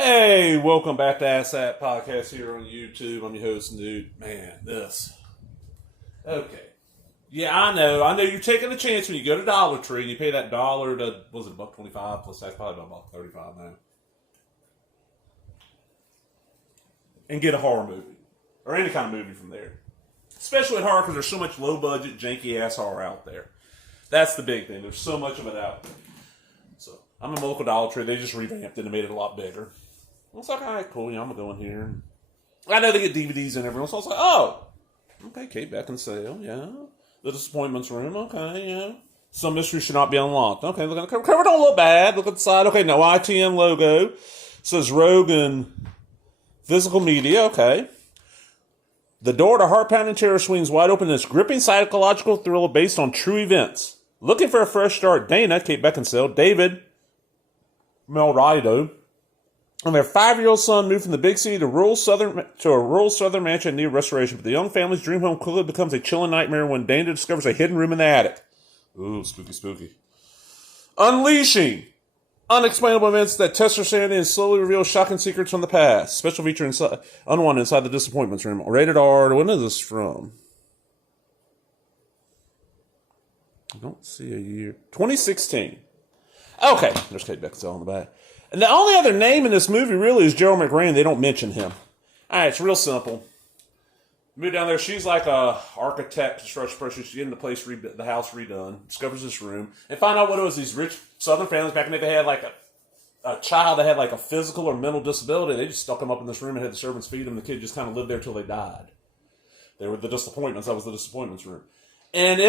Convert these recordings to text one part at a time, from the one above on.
Hey, welcome back to Ask That Podcast here on YouTube. I'm your host, Newt. Man, this. Okay. Yeah, I know. You're taking a chance when you go to Dollar Tree and you pay that dollar to, was it $1.25 plus tax? Probably about $1.35 now. And get a horror movie. Or any kind of movie from there. Especially with horror because there's so much low budget, janky ass horror out there. That's the big thing. There's so much of it out there. So, I'm in my local Dollar Tree. They just revamped it and made it a lot bigger. I was like, all right, cool. I'm going to go in here. I know they get DVDs and everyone, so I was like, oh, okay, Kate Beckinsale, yeah. The Disappointments Room, okay, yeah. Some mysteries should not be unlocked. Okay, look at the cover. Don't look bad. Look at the side. Okay, no ITN logo. Says Rogan Physical Media, okay. The door to heart-pounding terror swings wide open in this gripping psychological thriller based on true events. Looking for a fresh start, Dana, Kate Beckinsale, David, Mel Rido, and their 5-year-old son moved from the big city to a rural southern mansion near restoration. But the young family's dream home quickly becomes a chilling nightmare when Dana discovers a hidden room in the attic. Ooh, spooky, spooky. Unleashing unexplainable events that test her sanity and slowly reveal shocking secrets from the past. Special feature Unwanted inside the Disappointments Room. Rated R. When is this from? I don't see a year. 2016. Okay, there's Kate Beckinsale on the back. And the only other name in this movie really is Gerald McRae. They don't mention him. All right, it's real simple. Move down there. She's like a architect, construction person. She's getting the house redone. Discovers this room and find out what it was. These rich Southern families back in the day, they had like a child that had like a physical or mental disability. They just stuck him up in this room and had the servants feed him. The kid just kind of lived there till they died. They were the Disappointments. That was the Disappointments Room. And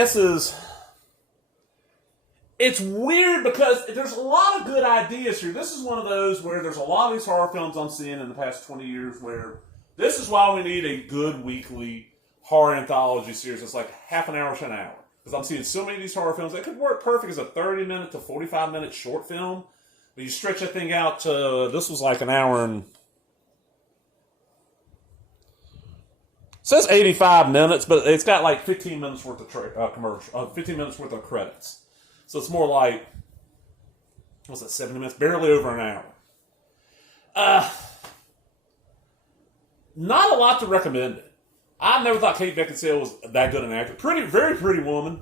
it's weird because there's a lot of good ideas here. This is one of those where there's a lot of these horror films I'm seeing in the past 20 years where this is why we need a good weekly horror anthology series. It's like half an hour to an hour. Because I'm seeing so many of these horror films. They could work perfect as a 30-minute to 45-minute short film. But you stretch that thing out to, this was like an hour and... It says 85 minutes, but it's got like 15 minutes worth of commercial, 15 minutes worth of credits. So it's more like, what's that, 70 minutes? Barely over an hour. Not a lot to recommend it. I never thought Kate Beckinsale was that good an actor. Very pretty woman.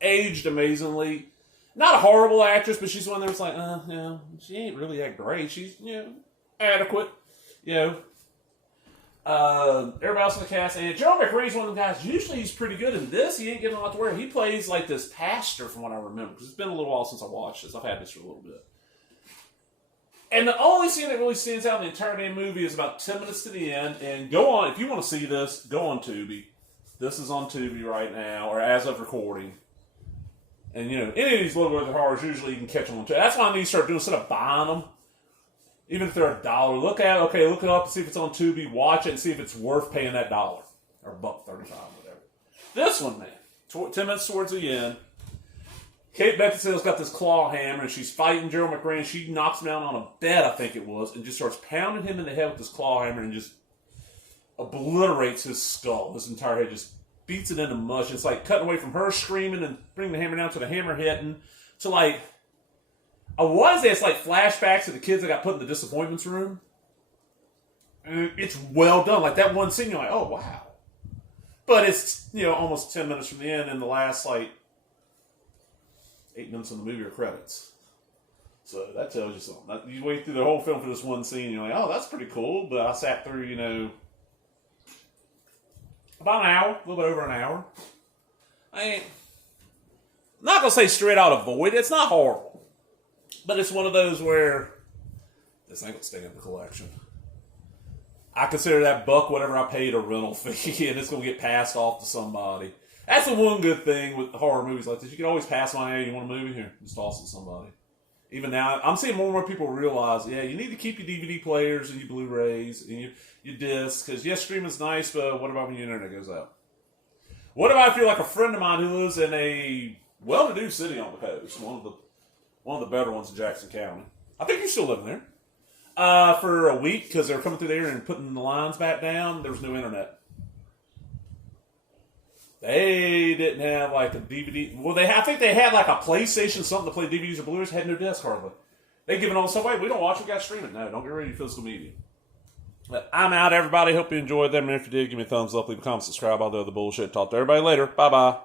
Aged amazingly. Not a horrible actress, but she's one that's like, she ain't really that great. She's, adequate. Everybody else in the cast, and Gerald McRae's one of the guys. Usually he's pretty good in this. He ain't getting a lot to wear. He plays like this pastor, from what I remember, because it's been a little while since I watched this. I've had this for a little bit. And the only scene that really stands out in the entire damn movie is about 10 minutes to the end. And go on, if you want to see this, go on Tubi. This is on Tubi right now, or as of recording. And any of these little horrors, usually you can catch them on Tubi. That's why I need to start doing, instead of buying them. Even if they're $1, look it up and see if it's on Tubi, watch it, and see if it's worth paying that dollar. Or $1.35, whatever. This one, man, 10 minutes towards the end, Kate Beckinsale's got this claw hammer, and she's fighting Gerald McRae, and she knocks him down on a bed, I think it was, and just starts pounding him in the head with this claw hammer, and just obliterates his skull. His entire head just beats it into mush. It's like cutting away from her screaming and bringing the hammer down to the hammer hitting, to like... I want to say it's like flashbacks of the kids that got put in the Disappointments Room. And it's well done. Like that one scene, you're like, oh, wow. But it's, almost 10 minutes from the end, and the last, 8 minutes of the movie are credits. So that tells you something. You wait through the whole film for this one scene, and you're like, oh, that's pretty cool. But I sat through, about an hour, a little bit over an hour. I ain't not going to say straight out avoid it. It's not horrible. But it's one of those where this ain't going to stay in the collection. I consider that $1 whatever I paid a rental fee, and it's going to get passed off to somebody. That's the one good thing with horror movies like this. You can always pass on, hey, you want a movie? Here, just toss it to somebody. Even now, I'm seeing more and more people realize, you need to keep your DVD players and your Blu-rays and your discs, because yes, streaming's nice, but what about when your internet goes out? What about if you're like a friend of mine who lives in a well-to-do city on the coast, one of the better ones in Jackson County. I think you're still living there. For a week, because they were coming through there and putting the lines back down, there was no internet. They didn't have like a DVD. Well, I think they had like a PlayStation, something to play DVDs or Blu-rays. Had no disc hardly. They give it on Subway. We don't watch it. We got to stream it. No, don't get rid of your physical media. But I'm out, everybody. Hope you enjoyed them. And if you did, give me a thumbs up, leave a comment, subscribe, all the other bullshit. Talk to everybody later. Bye-bye.